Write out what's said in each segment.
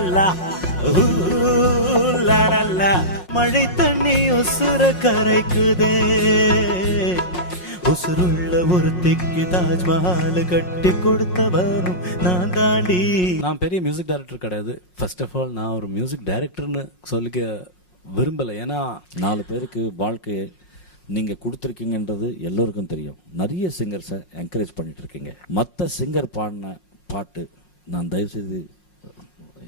லா லா, லா. மழை தண்ணி உசுர கரைக்குதே. உசுருள்ள ஒருத்திக்கு தாஜ்மஹால் கட்டி கொடுத்தவரும் நான் தாண்டி. நான் பெரிய மியூசிக் டைரக்டர் கிடையாது. ஃபர்ஸ்ட் ஆஃப் ஆல் நான் ஒரு மியூசிக் டைரக்டர்னு சொல்லிக்க விரும்பல. ஏன்னா நாலு பேருக்கு வாழ்க்கையை நீங்க கொடுத்துருக்கீங்கன்றது எல்லோருக்கும் தெரியும். நிறைய சிங்கர்ஸை என்கரேஜ் பண்ணிட்டு இருக்கீங்க. மற்ற சிங்கர் பாடின பாட்டு நான் தயவு செய்து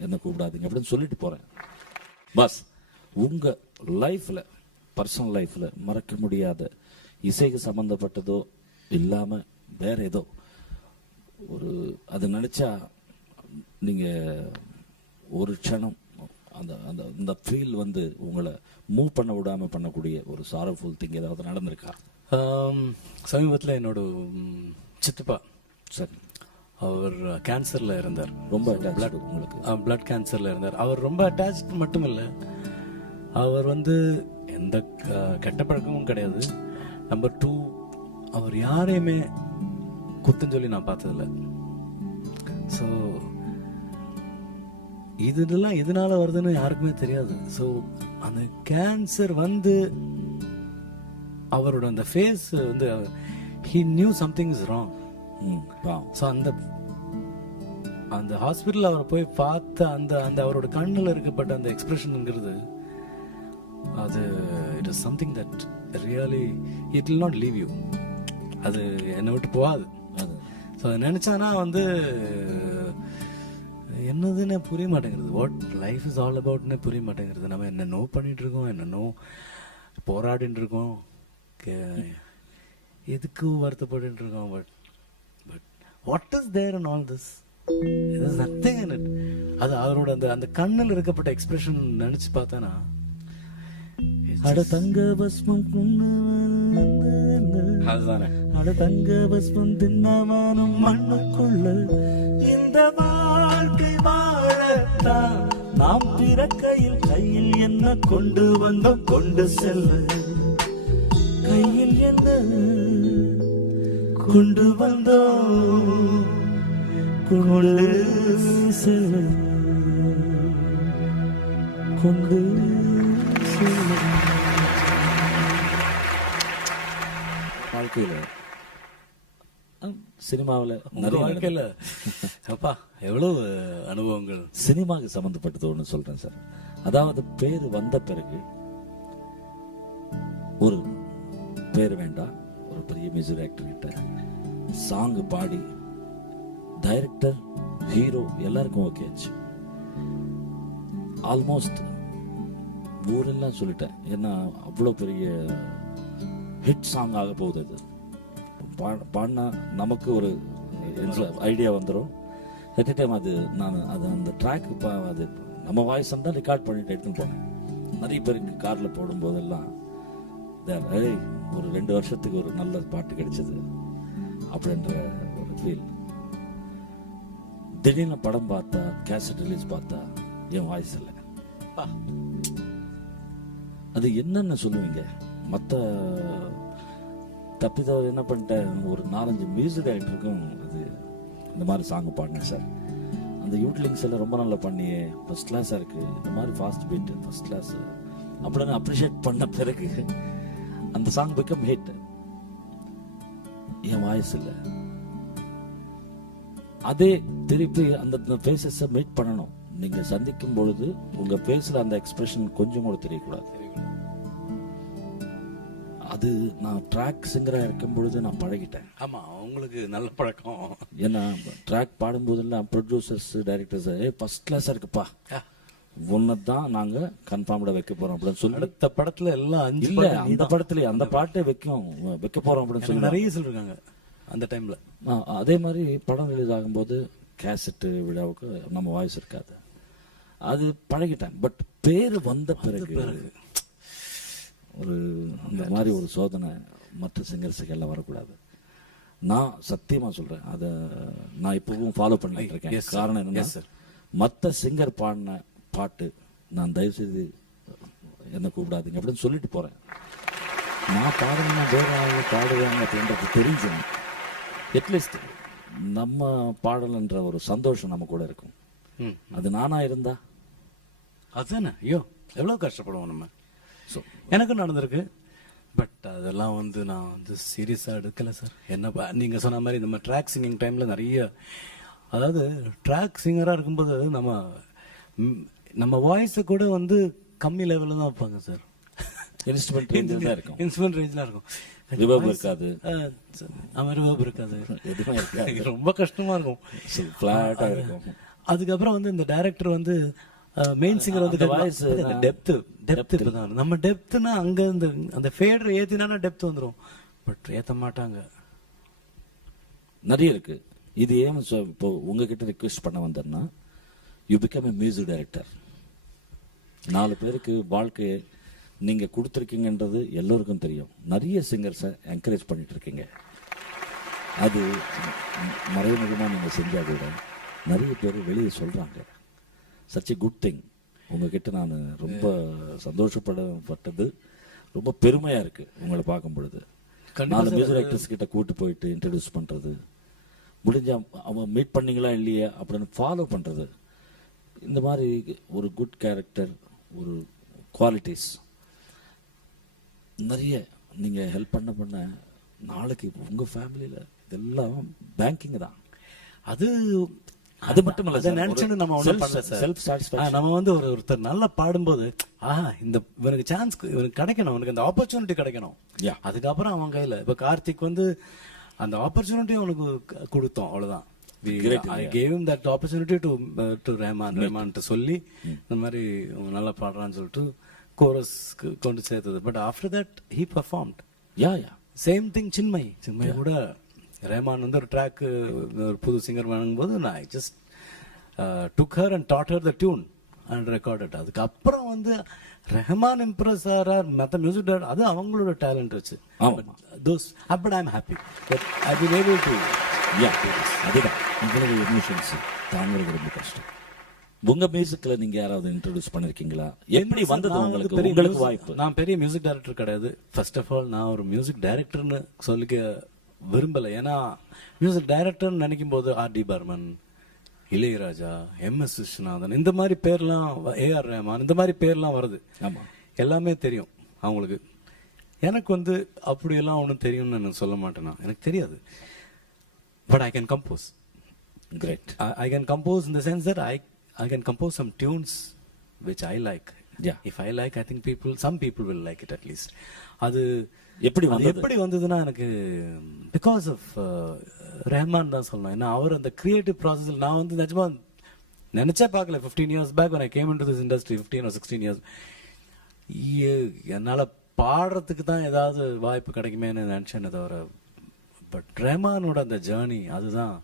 என்ன கூப்பிடாதீங்க அப்படின்னு சொல்லிட்டு போறேன். பஸ் உங்க லைஃப்ல பர்சனல் லைஃப்ல மறக்க முடியாத இசைக்கு சம்பந்தப்பட்டதோ இல்லாம வேற ஏதோ ஒரு அது நினைச்சா நீங்க ஒரு க்ஷணம் அந்த அந்த அந்த ஃபீல் வந்து உங்களை மூவ் பண்ண விடாம பண்ணக்கூடிய ஒரு சாரஃபுல் திங் ஏதாவது நடந்திருக்கா? சமீபத்துல என்னோட சித்தப்பா. சரி. அவர் கேன்சர்ல இருந்தார். ரொம்ப attached உங்களுக்கு. பிளட் கேன்சர்ல இருந்தார். அவர் ரொம்ப அட்டாச் மட்டும் இல்ல அவர் வந்து எந்த கெட்ட பழக்கமும் கிடையாது. நம்பர் டூ அவர் யாரையுமே குத்தம் சொல்லி நான் பார்த்ததில்ல. ஸோ இதெல்லாம் எதனால வருதுன்னு யாருக்குமே தெரியாது. ஸோ அந்த கேன்சர் வந்து அவரோட அந்த ஃபேஸ் வந்து he knew something is wrong so அந்த அந்த ஹாஸ்பிட்டல் அவரை போய் பார்த்த அந்த அந்த அவரோட கண்ணில் இருக்கப்பட்ட அந்த எக்ஸ்பிரஷனுங்கிறது அது it is something that really it will not leave you அது என்னை விட்டு போகாது. அது. ஸோ அதை நினச்சானா வந்து என்னதுன்னு புரிய மாட்டேங்கிறது. வாட் லைஃப் இஸ் ஆல் அபவுட்னே புரிய மாட்டேங்கிறது. நம்ம என்னென்னோ பண்ணிட்டு இருக்கோம் என்னென்னோ போராடிட்டு இருக்கோம். எதுக்கு வருத்தப்பட்டு இருக்கோம் but what is there and all this is nothing in it அது அவரோட அந்த அந்த கண்ணில் இருக்கப்பட்ட எக்ஸ்பிரஷன் நினைச்சு பார்த்தானா அட தங்க பஸ்மம் அட தங்க பஸ்மம் தின்னமானும் மண்ணுக்குள்ள. இந்த வாழ்க்கை வாழத்தான் நாம் பிறக்கையில் கையில் என்ன கொண்டு வந்தோம்? கொண்டு செல்ல. கையில் என்ன? கொண்டு வந்தோம் கொண்டு செல்ல கொண்டு செல்ல வாழ்க்கையில சினிமாவில் உங்க நிறைய வாழ்க்கையில. அப்பா எவ்வளவு அனுபவங்கள்? சினிமாவுக்கு சம்மந்தப்பட்டது ஒன்று சொல்றேன் சார். அதாவது பேர் வந்த பிறகு ஒரு பேர் வேண்டாம் பெரிய மியூசிக் டைரக்டர் கிட்ட. சாங்கு பாடி டைரக்டர் ஹீரோ எல்லாருக்கும் ஓகே ஆச்சு. ஆல்மோஸ்ட் ஊரெல்லாம் சொல்லிட்டேன். ஏன்னா அவ்வளோ பெரிய ஹிட் சாங் ஆக போகுது அது. பா- பாடினா நமக்கு ஒரு ஐடியா வந்துடும் எட் டைம் அது நான் அது அந்த ட்ராக் அது நம்ம வாய்ஸ் தான் ரெக்கார்ட் பண்ணிட்டு எடுத்துன்னு போனேன். நிறைய பேருக்கு காரில் போடும்போதெல்லாம் ஏய் ஒரு ரெண்டு வருஷத்துக்கு ஒரு நல்ல பாட்டு கிடைச்சது அப்படின்ற ஒரு ஃபீல் திடீர்னு படம் பார்த்தா கேசட் ரிலீஸ் பார்த்தா என் வாய்ஸ் இல்லை. அது என்னென்ன சொல்லுவீங்க. மற்ற தப்பிதவர் என்ன பண்ணிட்டேன்? ஒரு நாலஞ்சு மியூசிக் டைரக்டருக்கும் அது இந்த மாதிரி சாங் பாடினேன் சார் அந்த யூட்லிங்ஸ் எல்லாம் ரொம்ப நல்லா பண்ணி ஃபஸ்ட் கிளாஸாக இருக்கு. இந்த மாதிரி ஃபாஸ்ட் பீட்டு ஃபஸ்ட் கிளாஸ் அப்படின்னு அப்ரிஷியேட் பண்ண பிறகு அந்த சாங் பிகம் ஹிட் என் வாய்ஸ் இல்லை அதே திருப்பி அந்த ஃபேஸஸை மீட் பண்ணணும். நீங்க சந்திக்கும் பொழுது உங்க ஃபேஸ்ல அந்த எக்ஸ்பிரஷன் கொஞ்சம் கூட தெரியக்கூடாது. அது நான் ட்ராக் சிங்கரா இருக்கும் பொழுது நான் பழகிட்டேன். ஆமா உங்களுக்கு நல்ல பழக்கம். ஏன்னா ட்ராக் பாடும்போதெல்லாம் ப்ரொடியூசர்ஸ் டைரக்டர்ஸ் ஏ ஃபர்ஸ்ட் கிளாஸா இருக்குப்பா. உன்னை தான் நாங்க கன்ஃபார்ம்டா வைக்க போறோம் அப்படின்னு சொல்லி அடுத்த படத்துல எல்லாம் அஞ்சு இல்ல அந்த படத்துல அந்த பாட்டை வைக்கும் வைக்க போறோம் அப்படின்னு சொல்லி நிறைய சொல்லிருக்காங்க அந்த டைம்ல அதே மாதிரி படம் ரிலீஸ் ஆகும்போது கேசட்டு விழாவுக்கு நம்ம வாய்ஸ் இருக்காது. அது பழகிட்டேன். பட் பேர் வந்த பிறகு ஒரு இந்த மாதிரி ஒரு சோதனை மற்ற சிங்கர்ஸுக்கு எல்லாம் வரக்கூடாது. நான் சத்தியமா சொல்றேன். அதை நான் இப்பவும் ஃபாலோ பண்ணிட்டு இருக்கேன். காரணம் என்னன்னா Yes, sir. மற்ற சிங்கர் பாடின பாட்டு நான் தயவு செய்து என்ன கூப்பிடாதீங்க அப்படின்னு சொல்லிட்டு போறேன். நான் பாடணும்னா வேற ஆளு பாடுவாங்க அப்படின்றது தெரிஞ்சும் அட்லீஸ்ட் நம்ம பாடல்ன்ற ஒரு சந்தோஷம் நம்ம கூட இருக்கும். அது நானா இருந்தா? அதுதானே? ஐயோ எவ்வளவு கஷ்டப்படுவோம் நம்ம. ஸோ எனக்கும் நடந்திருக்கு. பட் அதெல்லாம் வந்து நான் வந்து சீரியஸா எடுக்கல சார் என்ன ப- நீங்க சொன்ன மாதிரி நம்ம ட்ராக் சிங்கிங் டைம்ல நிறைய அதாவது ட்ராக் சிங்கரா இருக்கும்போது நம்ம நம்ம வாய்ஸை கூட வந்து கம்மி லெவலில் தான் வைப்பாங்க சார் இன்ஸ்ட்ருமெண்ட் ரேஞ்சில் தான் இருக்கும். இன்ஸ்ட்ருமெண்ட் ரேஞ்சில் இருக்கும். Reverb இருக்காது. அவன் ரிவர்ப் இருக்காது. எதுவுமே இருக்காது. ரொம்ப கஷ்டமா இருக்கும். ஃப்ளாட்டாக இருக்கும். அதுக்கப்புறம் வந்து இந்த டைரக்டர் வந்து மெயின் சிங்கர் வந்து voice நான் டெப்த் டெப்த் இப்பதான். நம்ம டெப்த்னா அங்க இந்த அந்த ஃபேடர் ஏத்தினா டெப்த் வந்துரும். பட் ஏத்த மாட்டாங்க. நிறைய இருக்கு. இது ஏன் இப்போ உங்ககிட்ட ரிக்வெஸ்ட் பண்ண வந்தேன்னா you become a music director நாலு பேருக்கு வாழ்க்கையை நீங்க கொடுத்துருக்கீங்கன்றது எல்லோருக்கும் தெரியும். நிறைய சிங்கர்ஸை என்கரேஜ் பண்ணிட்டு இருக்கீங்க அது ம- மறைமுகமா நீங்க செஞ்சா கூட நிறைய பேர் வெளியே சொல்றாங்க. சச் எ குட் திங் உங்ககிட்ட நான் ரொம்ப சந்தோஷப்படப்பட்டது. ரொம்ப பெருமையா இருக்கு உங்களை பார்க்கும் பொழுது. நாலு. மியூசிக் டைரக்டர்ஸ் கிட்ட கூட்டு போயிட்டு இன்ட்ரடியூஸ் பண்றது. முடிஞ்ச அவன் மீட் பண்ணீங்களா இல்லையா அப்படின்னு ஃபாலோ பண்றது. இந்த மாதிரி ஒரு குட் கேரக்டர் ஒரு குவாலிட்டிஸ் நிறைய நீங்க ஹெல்ப் பண்ண பண்ண நாளைக்கு உங்க ஃபேமிலியில இதெல்லாம் பேங்கிங் தான் அது அது மட்டும் இல்ல. நினைச்சுன்னு நம்ம satisfaction. ஆ, நம்ம வந்து ஒரு ஒருத்தர் நல்லா பாடும்போது ஆ இந்த இவனுக்கு சான்ஸ் இவனுக்கு கிடைக்கணும் இவனுக்கு அந்த ஆப்பர்ச்சுனிட்டி கிடைக்கணும். அதுக்கப்புறம் அவன் கையில இப்ப கார்த்திக் வந்து அந்த ஆப்பர்ச்சுனிட்டி அவனுக்கு கொடுத்தோம் அவ்வளவுதான் Great, I that opportunity to to Rahman ரஹ்மான்ட்டு சொல்லி இந்த மாதிரி நல்லா பாடுறான்னு சொல்லிட்டு கோரஸ் கொண்டு சேர்த்தது. But after that he performed yeah yeah same thing Chinmayi Chinmayi கூட ரஹ்மான் வந்து ஒரு ட்ராக் ஒரு புது சிங்கர் வாங்கும்போது நான் just took her and taught her the tune and recorded அதுக்கப்புறம் வந்து ரெஹமான் இம்ப்ரெஸ் ஆர் மற்ற மியூசிக் டைரக்டர் அது அவங்களோட டேலண்ட் வச்சு. Those அப்பட் I am happy but I be able to yeah அதுதான். இவ்வளவு எமோஷன்ஸ் தாங்கிறது ரொம்ப கஷ்டம். உங்க மியூசிக்ல நீங்க யாராவது இன்ட்ரோடியூஸ் பண்ணிருக்கீங்களா? எப்படி வந்தது உங்களுக்கு? உங்களுக்கு வாய்ப்பு. நான் பெரிய மியூசிக் டைரக்டர் கிடையாது. ஃபர்ஸ்ட் ஆஃப் ஆல் நான் ஒரு மியூசிக் டைரக்டர்னு சொல்லிக்க விரும்பல. ஏன்னா மியூசிக் டைரக்டர்னு நினைக்கும் போது R D Burman Ilaiyaraaja M S Viswanathan இந்த மாதிரி பேர்லாம் ஏஆர் ரஹ்மான் இந்த மாதிரி பேர்லாம் வருது. ஆமா. எல்லாமே தெரியும் அவங்களுக்கு. எனக்கு வந்து அப்படியெல்லாம் ஒன்றும் தெரியும்னு நான் சொல்ல மாட்டேன்? நான். எனக்கு தெரியாது. But I can compose great I can compose in the sense that I I can compose some tunes which I If I like, I think people, some people will like it at least. அது எப்படி அது வந்தது? எப்படி வந்ததுன்னா எனக்கு because of Rahman தான் சொல்லணும். ஏன்னா அவர் அந்த கிரியேட்டிவ் ப்ராசஸில் நான் வந்து நிஜமா நினைச்சே பார்க்கல. Fifteen years back when I came into this industry 15 or sixteen years என்னால பாடுறதுக்கு தான் ஏதாவது வாய்ப்பு கிடைக்குமேன்னு நினைச்சேனே தவிர பட் ரஹ்மானோட அந்த ஜேர்னி அதுதான்.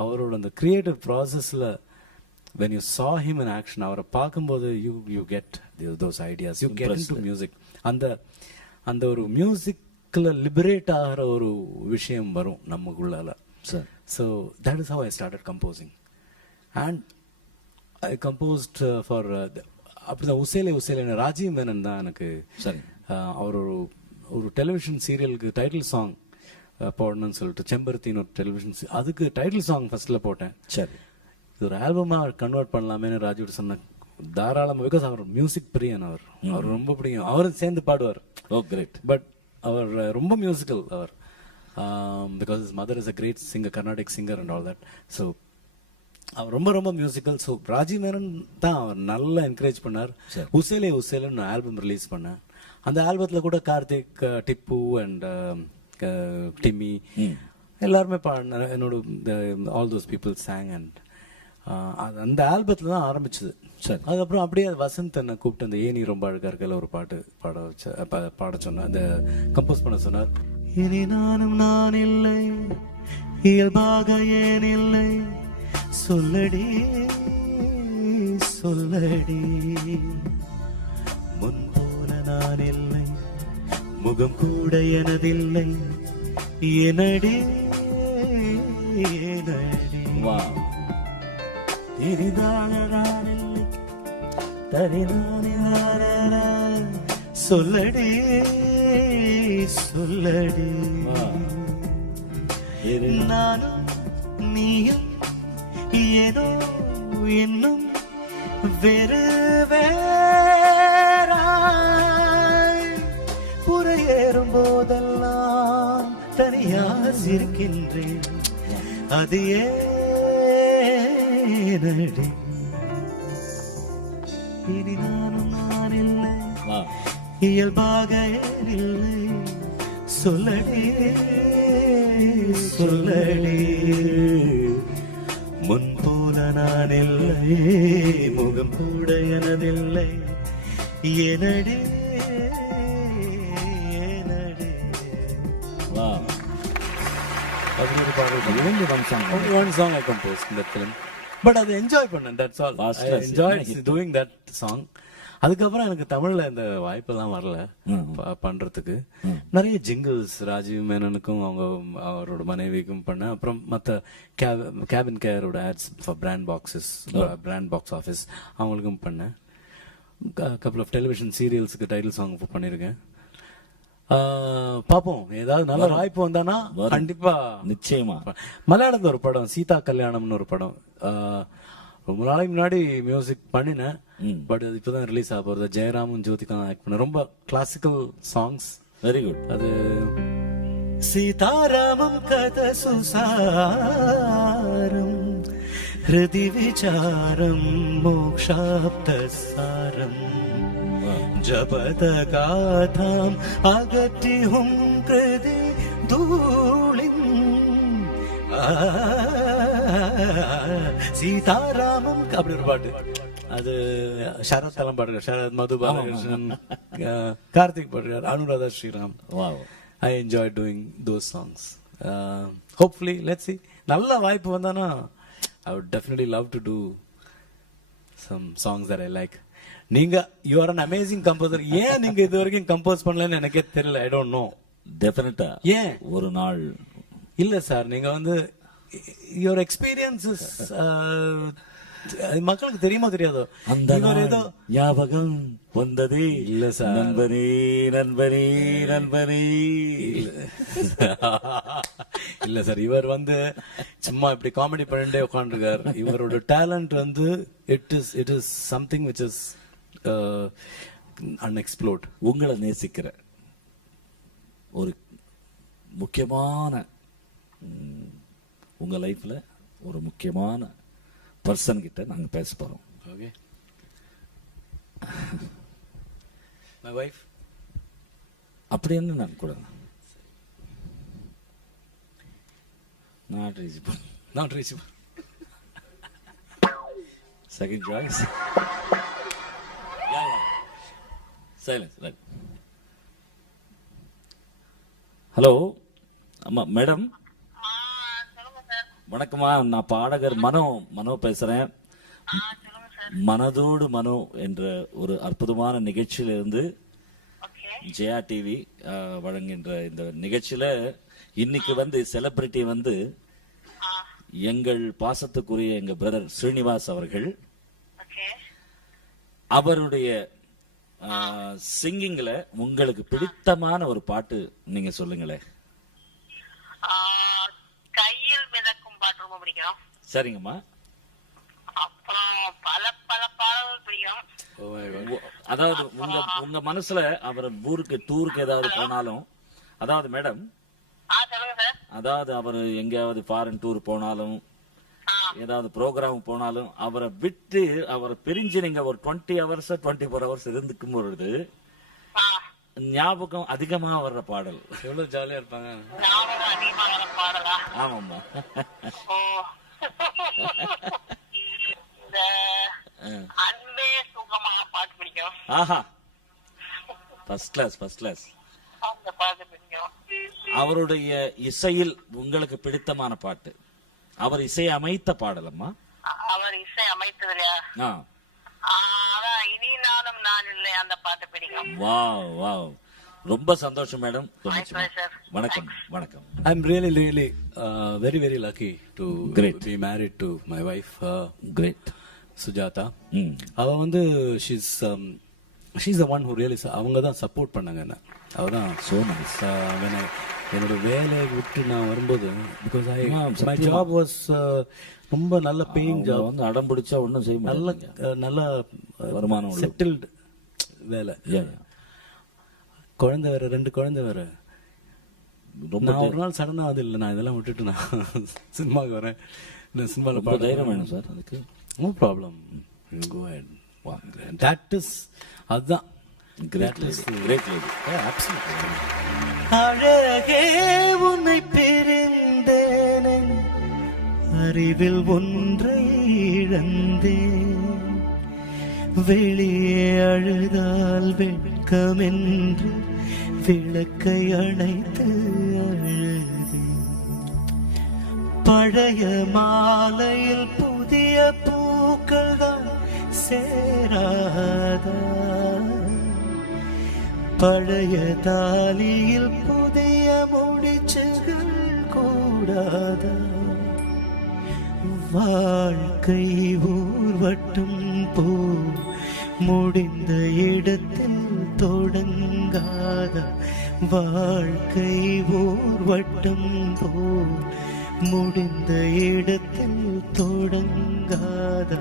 அவரோட அந்த கிரியேட்டிவ் ப்ராசஸ்ல when you saw him in action அவரை பார்க்கும்போது you you get those ideas you get into music அந்த அந்த ஒரு மியூசிக்ல லிபரேட் ஆகிற ஒரு விஷயம் வரும் நமக்குள்ளால. Sir so that is how I started composing and I composed for அப்படிதான் உசேலே உசேலே ராஜீவ் மேனன் தான் எனக்கு சரி. அஹ், அவர் ஒரு ஒரு டெலிவிஷன் சீரியலுக்கு டைட்டில் சாங் போடணும்னு சொல்லிட்டு செம்பருத்தின்னு ஒரு டெலிவிஷன் அதுக்கு டைட்டில் சாங் ஃபர்ஸ்ட்ல போட்டேன். சரி இது ஒரு ஆல்பமா கன்வெர்ட் பண்ணலாமேன்னு ராஜுவோட சொன்ன தாராளமா பிகாஸ் அவர் மியூசிக் பிரியன் அவர். அவர் ரொம்ப பிடிக்கும். அவரும் சேர்ந்து பாடுவார். ஓ கிரேட் பட் அவர் ரொம்ப musical our. Because his mother is a great singer Carnatic singer and all that so அவர் ரொம்ப ரொம்ப மியூசிக்கல் ஸோ ராஜீவ் மேனன் தான் அவர் நல்லா என்கரேஜ் பண்ணார். உசேலே உசேலேன்னு ஆல்பம் ரிலீஸ் பண்ணேன். அந்த ஆல்பத்தில் கூட கார்த்திக் டிப்பு அண்ட் டிம்மி எல்லாருமே பாடினார். என்னோட all those people sang and அந்த ஆல்பத்தில் தான் ஆரம்பிச்சது. சரி. அதுக்கப்புறம் அப்படியே வசந்த் என்ன கூப்பிட்டு அந்த ஏனி ரொம்ப அழகா இருக்கல ஒரு பாட்டு பாட வச்ச பாட சொன்னார். அந்த கம்போஸ் பண்ண சொன்னார். இனி நானும் நான் இல்லை இயல்பாக ஏன் இல்லை? சொல்லடி சொல்லடி. முன் போல நான் இல்லை முகம் கூட எனதில்லை. எனடி எனடி வா இனிதான நான் இல்லை தனிதானே நானே சொல்லடி சொல்லடி. நானும் நீயும் ஏதோ இன்னும் வேறு வேறாய். புறையேறும் போதெல்லாம் தனியாக சிரிக்கின்றேன். அது ஏனடி இனி நானும் நான் இல்லை. வா இயல்பாக இல்லை. சொல்லடி சொல்லடி. முன் போல நான் இல்லை. முகம் கூட எனதில்லை. எனடி எனடி வா அப்படி ஒரு பாடல் அது only one song. only one but அது என்ஜாய் பண்ணேன் that's all enjoy? Doing that song அதுக்கப்புறம் எனக்கு தமிழ்ல இந்த வாய்ப்பெல்லாம் வரல. பண்றதுக்கு. நிறைய ஜிங்கிள்ஸ் ராஜீவ் மேனனுக்கும் அவங்க அவரோட மனைவிக்கும் பண்ணேன். அப்புறம் மற்ற cabin கேரோட ads for brand boxes brand box office அவங்களுக்கும் பண்ணேன். கப்பல் ஆஃப் டெலிவிஷன் சீரியல்ஸுக்கு டைட்டில் சாங் பண்ணியிருக்கேன் பாப்போம். ஏதாவது நல்ல வாய்ப்பு வந்தானா? கண்டிப்பா. நிச்சயமா. மலையாளத்துல ஒரு படம் சீதா கல்யாணம்னு ஒரு படம். ரொம்ப நாளைக்கு முன்னாடி மியூசிக் பண்ணினேன். பட் அது இப்போதான் ரிலீஸ் ஆக போகிறது ஜெயராமும் ஜோதிகா ஆக்ட் பண்ண. ரொம்ப கிளாசிக்கல் சாங்ஸ் வெரி குட் அது சீதாராமம் கத சுசாரம் ஹிருதி விசாரம் மோக்ஷாப்த சாரம். ജപത ഗാഥാം അകറ്റി ഹും കൃതി ധൂളിം സീതാരാമം அப்படி ஒரு பாட்டு. அது சரத் எல்லாம் பாடுறாரு. சரத் மது பாலகிருஷ்ணன் கார்த்திக் பாடுறாரு. Anuradha Sriram. I enjoy doing those songs hopefully let see நல்ல வாய்ப்பு வந்தானா I would definitely love to do some songs I like நீங்க you are an amazing composer ஏன் நீங்க இது வரைக்கும் கம்போஸ் பண்ணலன்னு எனக்கே தெரியல. ஐ டோன்ட் நோ டெஃபினட்டா ஏன்? ஒரு நாள். இல்ல சார் நீங்க வந்து யுவர் எக்ஸ்பீரியன்சஸ் மக்களுக்கு தெரியுமா தெரியாதோ? அந்த ஏதோ ஞாபகம் வந்ததே. இல்ல சார். நண்பனே நண்பனே நண்பனே இல்ல. சார் இவர் வந்து சும்மா இப்படி காமெடி பண்ணிட்டே உட்காந்துருக்கார் இவரோட டேலண்ட் வந்து it is it is something which is unexplored உங்களை நேசிக்கிற ஒரு முக்கியமான ம், உங்க லைஃப்ல ஒரு முக்கியமான பர்சன் கிட்ட நாங்க பேச போறோம். ஓகே மை வைஃப் அப்படின்னு நான் கூட? Not reachable not reach second choice silence right hello ஆமா மேடம் வணக்கம்மா நான் பாடகர் மனோ மனோ பேசுறேன். மனதோடு மனோ என்ற ஒரு அற்புதமான நிகழ்ச்சியிலிருந்து ஜெயா டிவி வழங்குகின்ற இந்த நிகழ்ச்சியில இன்னைக்கு வந்து செலிபிரிட்டி வந்து எங்கள் பாசத்துக்குரிய எங்க பிரதர் ஸ்ரீனிவாஸ் அவர்கள். அவருடைய சிங்கிங்ல உங்களுக்கு பிடித்தமான ஒரு பாட்டு நீங்க சொல்லுங்களேன் கையில் மிதக்கும் பாட்டு ரொம்ப பிடிக்கும். சரிங்கம்மா. பல பல பாடல்கள் பிடிக்கும். அதாவது உங்க உங்க மனசுல அவர் ஊருக்கு டூருக்கு ஏதாவது போனாலும் அதாவது மேடம் அதாவது அவர் எங்கேயாவது ஃபாரின் டூர் போனாலும் ஏதாவது ப்ரோக்ராம் போனாலும் அவரை விட்டு அவரை பிரிஞ்சு நீங்க ஒரு twenty hours twenty four hours இருந்துக்கும் பொழுது ஆ ஞாபகம் அதிகமா வர்ற பாடல். எவ்வளவு ஜாலியா இருப்பாங்க. ஆமாம்மா. ஆஹா. ஃபர்ஸ்ட் கிளாஸ் ஃபர்ஸ்ட் கிளாஸ் அவருடைய இசையில் உங்களுக்கு பிடித்தமான பாட்டு. அவர் இசை அமைத்த பாடலம்மா? அவர் இசை அமைத்ததுலையா? இனி நானும் நான் இல்லை அந்த பாட்டு பிடிக்கும். Wow wow. ரொம்ப சந்தோஷம் மேடம். வணக்கம் வணக்கம். I'm really, really uh, very, very lucky to Great. be married to my wife, uh, great Sujata. ம் அவ வந்து she's she's the one who really அவங்க தான் சப்போர்ட் பண்ணாங்க என்ன. அவ தான் So nice. when I என்னோட வேலையை விட்டு நான் வரும்போது because I my. Job was ரொம்ப நல்ல பேயிங் ஜாப் வந்து அடம் பிடிச்சா ஒன்றும் செய்ய நல்ல நல்ல வருமானம் செட்டில்டு வேலை. குழந்தை வேற ரெண்டு குழந்தை வேற. ரொம்ப ஒரு நாள் சடனா வந்து இல்லை நான் இதெல்லாம் விட்டுட்டு நான் சினிமாவுக்கு வரேன். நான் சினிமாவில் தைரியம் வேணும் சார் அதுக்கு. No problem go that is அதுதான். அழகே உன்னை பிரிந்தேனே அறிவில் ஒன்றை இழந்தேன். வெளியே அழுதால் வெட்கமென்று விளக்கை அணைத்து பழைய மாலையில் புதிய பூக்கள் தான் சேராதா. பழைய தாலியில் புதிய முடிச்சுகள் கூடாதா. வாழ்க்கை ஊர்வட்டும் போ முடிந்த இடத்தில் தொடங்காத. வாழ்க்கை ஊர்வட்டம் போ முடிந்த இடத்தில் தொடங்காதா.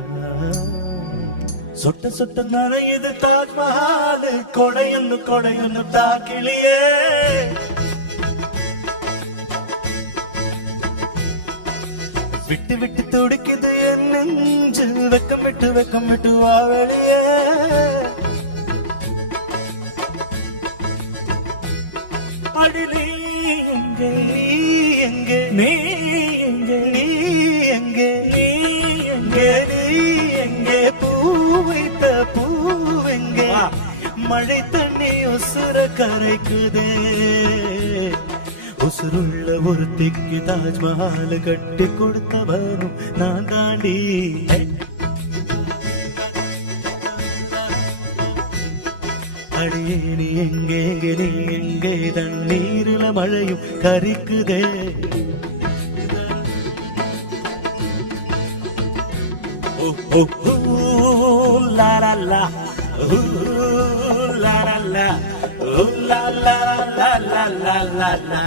சொட்ட சொட்ட நனையுது தாஜ்மஹால். கொடையொன்னு கொடையொன்னு தாக்கிளியே விட்டு விட்டு துடிக்குது என் நெஞ்சு. வெக்கம் விட்டு வெக்கம் விட்டு வா வெளியே. அடிலே எங்கே எங்கே நீ மழை தண்ணி உசுர கரைக்குதே. உசுருள்ள ஒரு திக்கு தாஜ்மஹால் கட்டி கொடுத்தவரும் நான் தாண்டி. அடியே நீ எங்கே நீ எங்கே தண்ணீரில மழையும் கரிக்குதே. ஓ, ஓ, ஓ, லா, லா, லா. la la la la la la.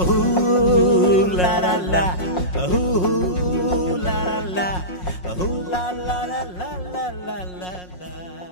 Ooh la la la. Ooh la la la. Ooh la la la la la la la.